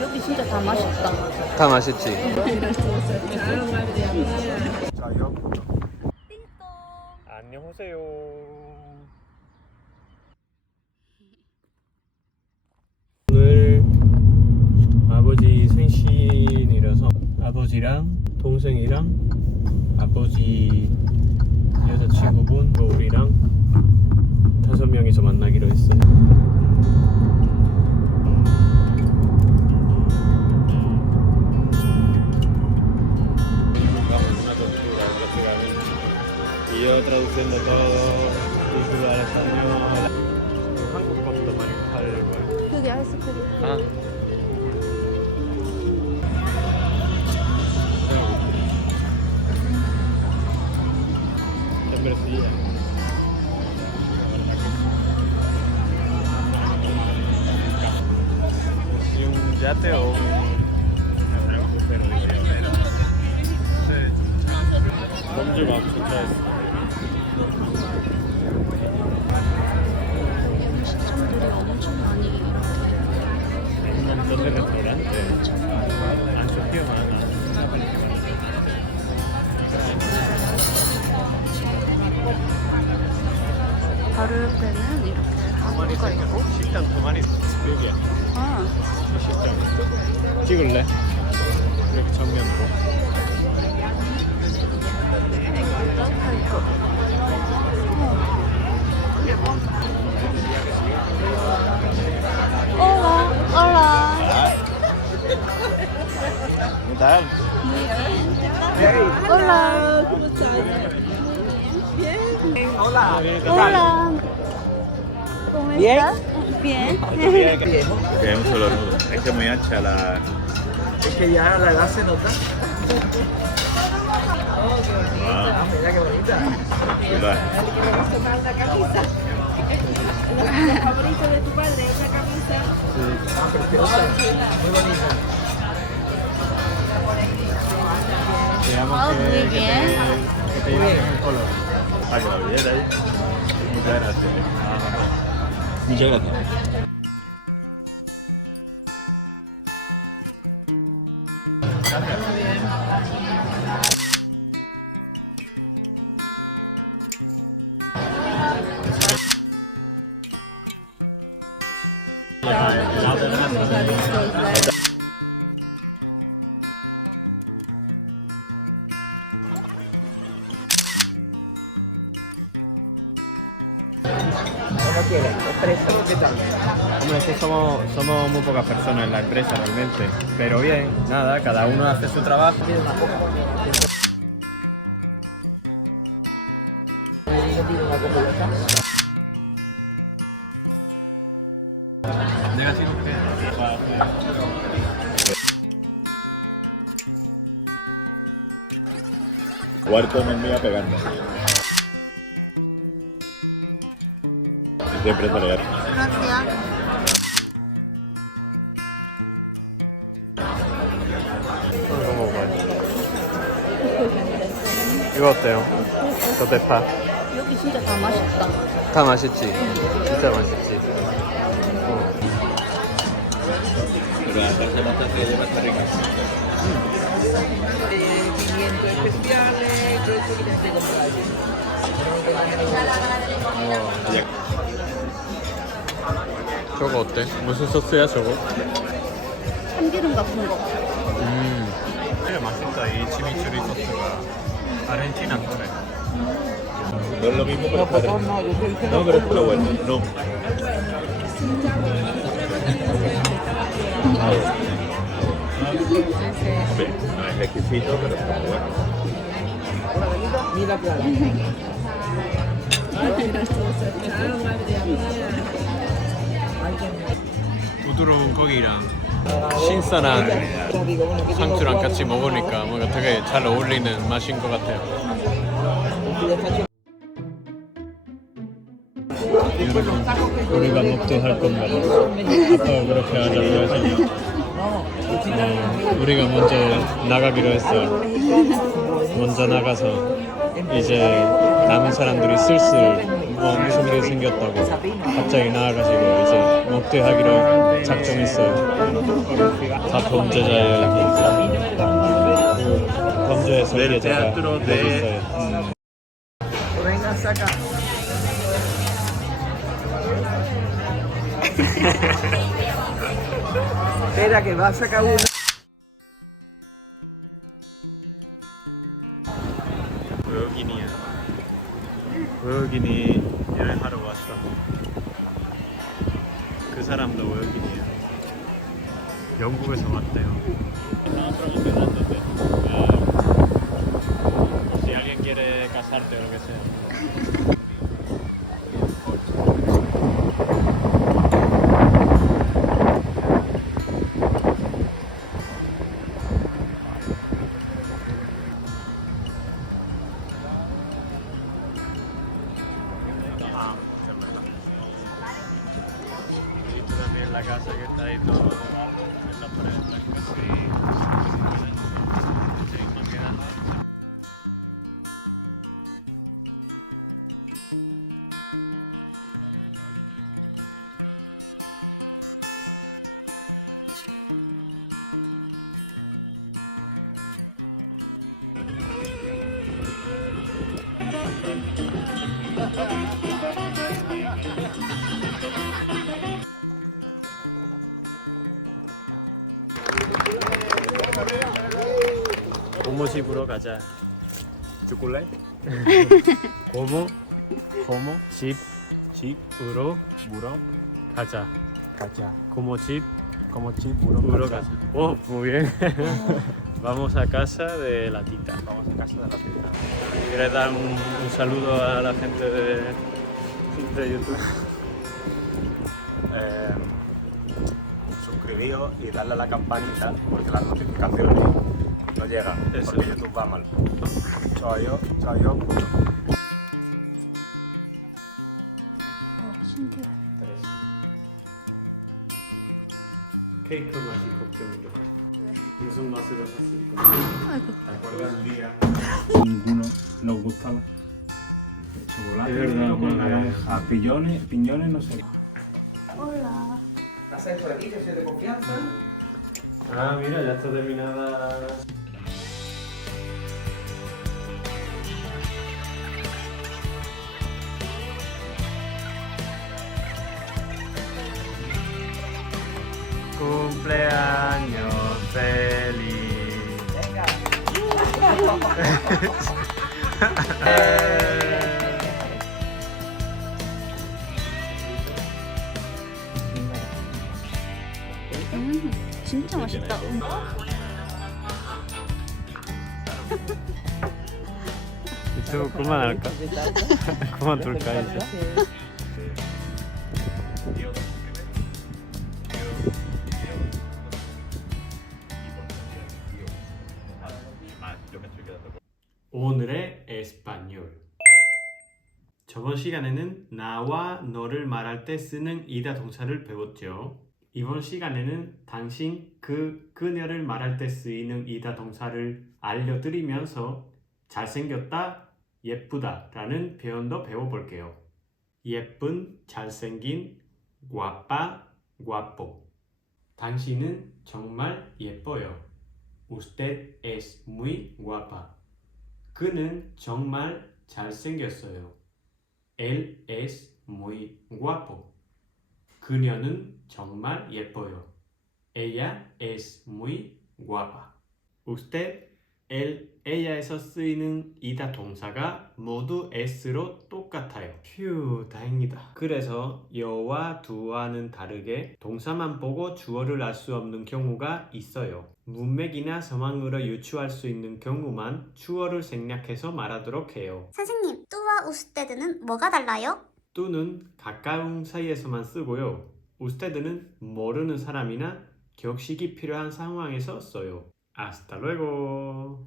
여기 진짜 다 맛있다. 다 맛있지? 안녕하세요. 오늘 아버지 생신이라서 아버지랑 동생이랑 아버지 여자친구분 또 우리랑 다섯 명이서 만나기로 했어요. Y traduciendo todo, al español. 한국 것도 많이 팔고요. 여기 아이스크림. 아. Si 对哦。 여기야. 아, 이 식당. 찍을래? 이렇게 정면으로. 다 있고. Hola, hola. ¿Qué tal? Hola. Hola. Hola. ¿Cómo estás? Bien. Que es un solo nudo. Es que es muy ancha la. Es que ya la edad se nota. Ah, Mira qué bonita. chula. Ah, preciosa. Muy bonita. Digamos Ah, que, muy que bien. te, que te llevas en el color. Ah, que la billeta ahí. Muchas gracias. Muchas gracias. ¿Cómo ¿qué tal? Hombre, es que somos, somos muy pocas personas en la empresa realmente. Pero bien, nada, cada uno hace su trabajo. ¿Quieres una copa? ¿Yo pido Siempre tolerar. Gracias. 이거 어때요? 저 대파. 여기 진짜 다 맛있다. 다 맛있지? 진짜 맛있지? 어. La 저거 어때? 무슨 소스야 저거? 참기름 같은 거. 음. 되게 맛있다 이 치미추리 소스가. 아르헨티나 거래. no es lo mismo, pero rico. no, pero es lo bueno. No. Hombre, no es exquisito, pero está muy bueno. Mira clara. 부드러운 고기랑 신선한 Yo digo, bueno, ¿qué tengo 상추랑? 같이 먹으니까 뭔가 되게 잘 어울리는 맛인 것 같아요. 여러분, 우리가 먹도 할 건가 봐. 아빠가 그렇게 하자고 해서 어, 우리가 먼저 나가기로 했어요. 먼저 나가서 이제 남은 사람들이 슬슬 어, 무슨 일이 생겼다고 갑자기 나와가지고 이제 목도하기로 작정했어요. 다 범죄자예요. 그 범죄의 설계자가 여기 de- 있어요. 음. Venga, saca. Espera que va a sacar uno. 외국인이 여행하러 왔어. 그 사람도 외국인이야. 영국에서 왔대요. Alguien quiere casarte o lo que sea. 고모집으로 가자. chocolate 고모, 고모 집, 집으로 muro 가자. cacha 고모집 como chip muro 으로 cacha. 가자. 오, muy bien. Vamos a casa de la tita. vamos a casa de la tita ¿Quieres dar un, un saludo a la gente de, de YouTube? eh, suscribíos y darle a la campanita porque las notificaciones no llegan Eso. porque YouTube va mal 좋아요 좋아요 어, 신기해. 케이크 맛이 걱정이죠. 무슨 맛으로 샀을까? 아이고. ¿Te acuerdas el día? Ninguno nos gustaba. Chocolate, Es verdad, con bueno. naranja, piñones, piñones no sé. Hola. Pasa esto de aquí, que soy de confianza. Ah, mira, ya está terminada. Cumpleaños feliz. Venga. 음, 진짜 맛있다. 음. 유튜브 그만할까? 그만둘까 이제? 오늘의 에스파뇰 저번 시간에는 나와 너를 말할 때 쓰는 이다 동사를 배웠죠. 이번 시간에는 당신 그 그녀를 말할 때 쓰이는 이다 동사를 알려드리면서 잘생겼다, 예쁘다 라는 표현도 배워볼게요. 예쁜, 잘생긴, guapa. 당신은 정말 예뻐요. Usted es muy guapa. 그는 정말 잘생겼어요. Él es muy guapo. 그녀는 정말 예뻐요. Ella es muy guapa. Usted, él, ella에서 쓰이는 이다 동사가 모두 s로 똑같아요. 휴, 다행이다. 그래서 여와 두와는 다르게 동사만 보고 주어를 알 수 없는 경우가 있어요. 문맥이나 상황으로 유추할 수 있는 경우만 주어를 생략해서 말하도록 해요. 선생님, 뚜와 우스테드는 뭐가 달라요? 뚜는 가까운 사이에서만 쓰고요. 우스테드는 모르는 사람이나 격식이 필요한 상황에서 써요. Hasta luego.